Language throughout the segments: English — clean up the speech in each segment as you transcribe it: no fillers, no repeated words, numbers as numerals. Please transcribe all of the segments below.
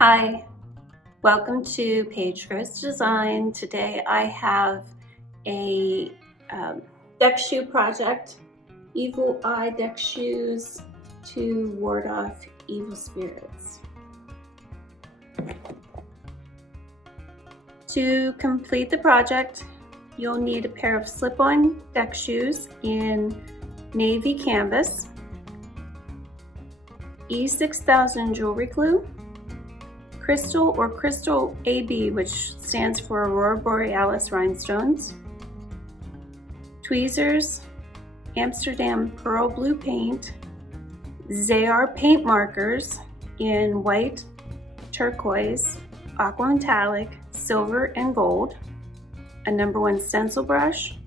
Hi, welcome to Page Rose Design. Today I have a deck shoe project, evil eye deck shoes to ward off evil spirits. To complete the project, you'll need a pair of slip-on deck shoes in navy canvas, E6000 jewelry glue, crystal or crystal AB, which stands for Aurora Borealis rhinestones, tweezers, Amsterdam pearl blue paint, Zayar paint markers in white, turquoise, aqua metallic, silver, and gold, a number 1 stencil brush,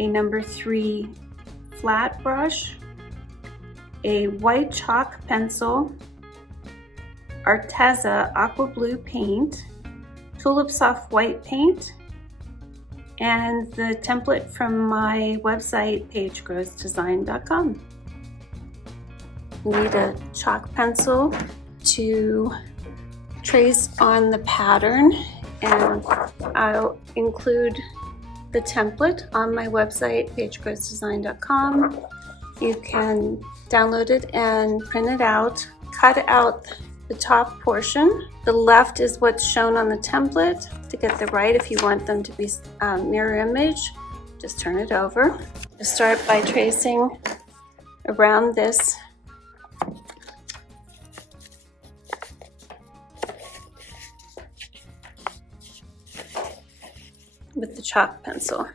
a number 3 flat brush, a white chalk pencil, Arteza aqua blue paint, tulip soft white paint, and the template from my website pagegrowsdesign.com. You need a chalk pencil to trace on the pattern, and I'll include the template on my website pagegrowsdesign.com. You can download it and print it out, cut out the top portion. The left is what's shown on the template. To get the right, if you want them to be mirror image, just turn it over. Just start by tracing around this with the chalk pencil.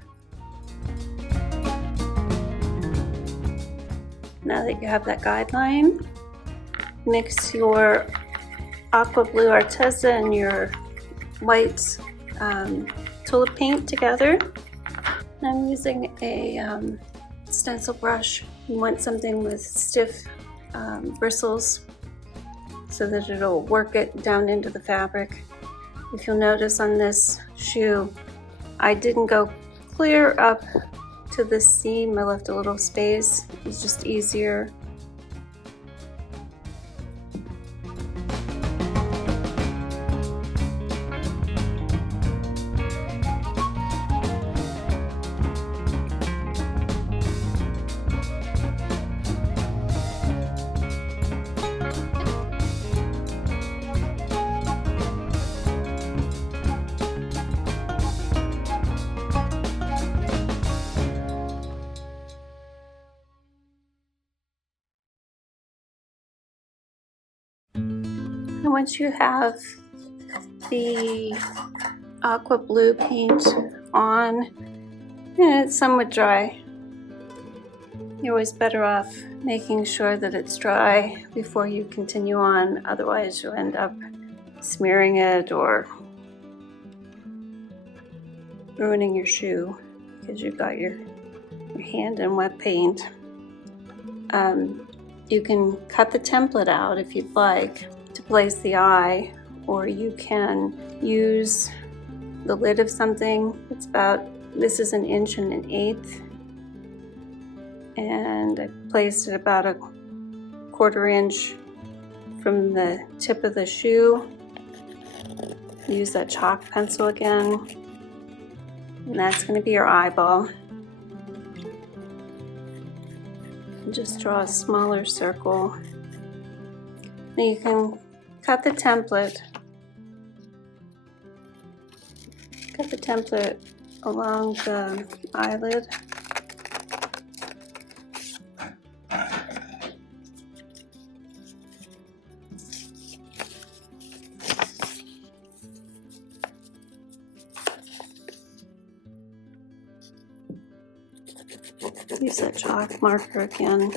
Now that you have that guideline, mix your aqua blue Arteza and your white tulip paint together. I'm using a stencil brush. You want something with stiff bristles so that it'll work it down into the fabric. If you'll notice on this shoe, I didn't go clear up to the seam. I left a little space. It's just easier. And once you have the aqua blue paint on, and it's somewhat dry, you're always better off making sure that it's dry before you continue on. Otherwise, you'll end up smearing it or ruining your shoe because you've got your hand in wet paint. You can cut the template out if you'd like to place the eye, or you can use the lid of something. It's about, this is 1 1/8 inches, and I placed it about 1/4 inch from the tip of the shoe. Use that chalk pencil again, and that's going to be your eyeball. And just draw a smaller circle. Now you can cut the template along the eyelid. Use that chalk marker again.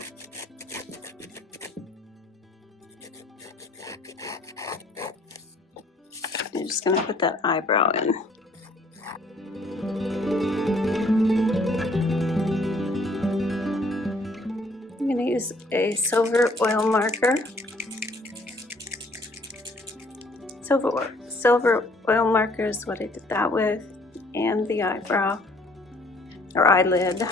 I'm just going to put that eyebrow in. I'm going to use a silver oil marker. Silver oil marker is what I did that with, and the eyebrow or eyelid.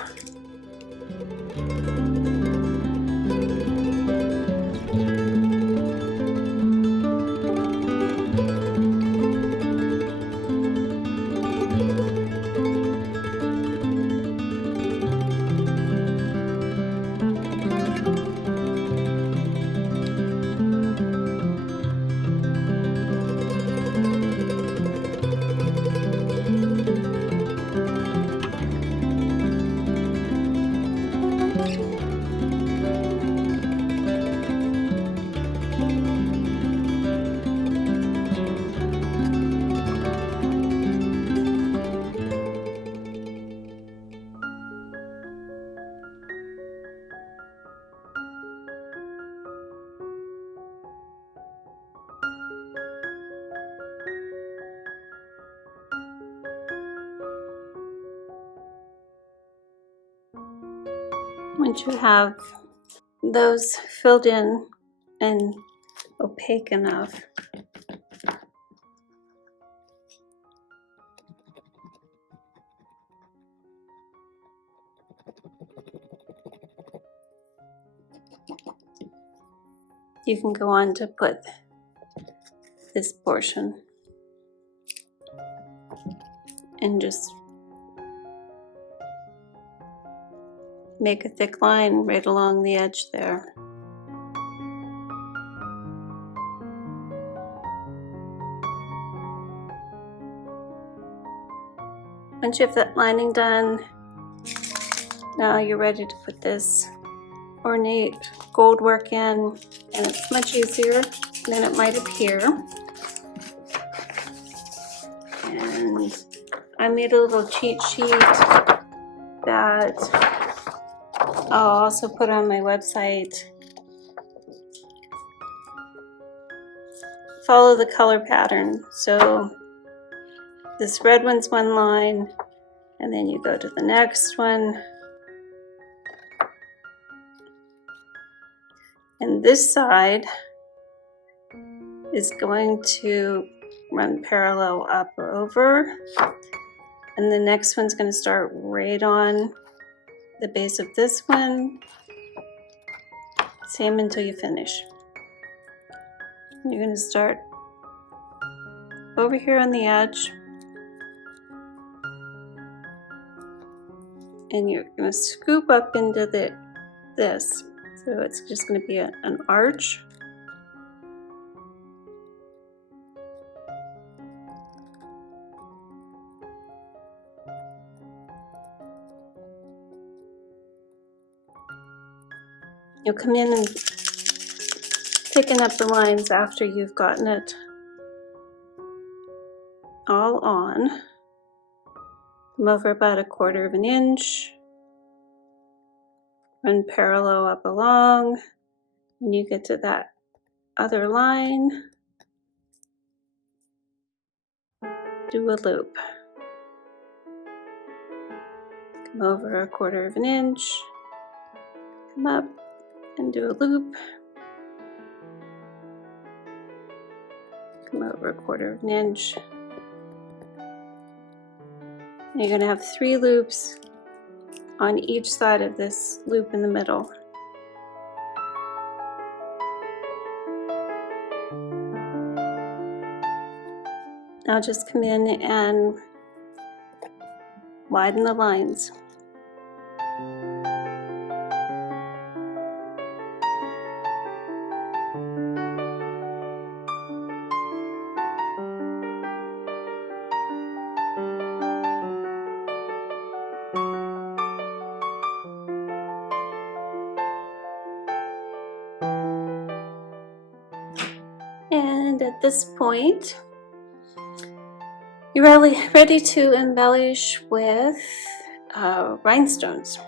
Once you have those filled in and opaque enough, you can go on to put this portion and just make a thick line right along the edge there. Once you have that lining done, now you're ready to put this ornate gold work in, and it's much easier than it might appear. And I made a little cheat sheet that I'll also put on my website. Follow the color pattern. So this red one's one line, and then you go to the next one. And this side is going to run parallel up or over. And the next one's going to start right on the base of this one. Same until you finish. You're going to start over here on the edge. And you're going to scoop up into this. So it's just going to be an arch. You'll come in and thicken up the lines after you've gotten it all on. Come over about 1/4 of an inch. Run parallel up along. When you get to that other line, do a loop. Come over 1/4 of an inch. Come up and do a loop. Come over 1/4 of an inch. And you're going to have 3 loops on each side of this loop in the middle. Now just come in and widen the lines. And at this point, you're really ready to embellish with rhinestones.